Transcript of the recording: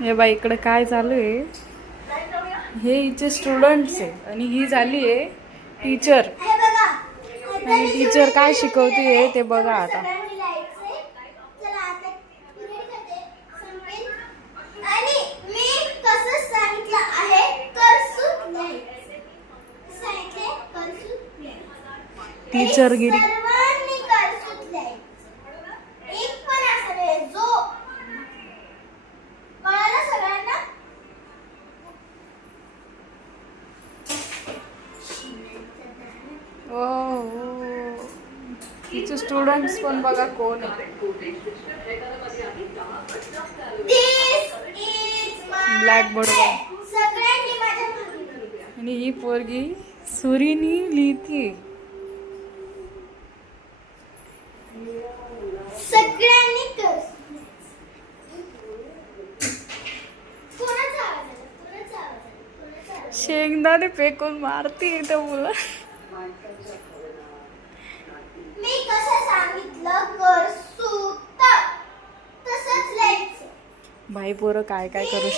हे बाई इकडे काय चालू आहे, हे हिचे स्टुडंट्स आहे आणि ही झाली आहे टीचर. आणि टीचर काय शिकवते ते बघा आता. टीचरगिरी. तिचे स्टुडंट्स पण बघा कोण आहे. Black board. आणि ही पोरगी सुरीनी लिहिती. शेंगदाणे फेकून मारती त्या मुलं. मी कसं सांगितलं कर सूत तसंच लिहायचं. बाई पोरं काय काय करू शकतात.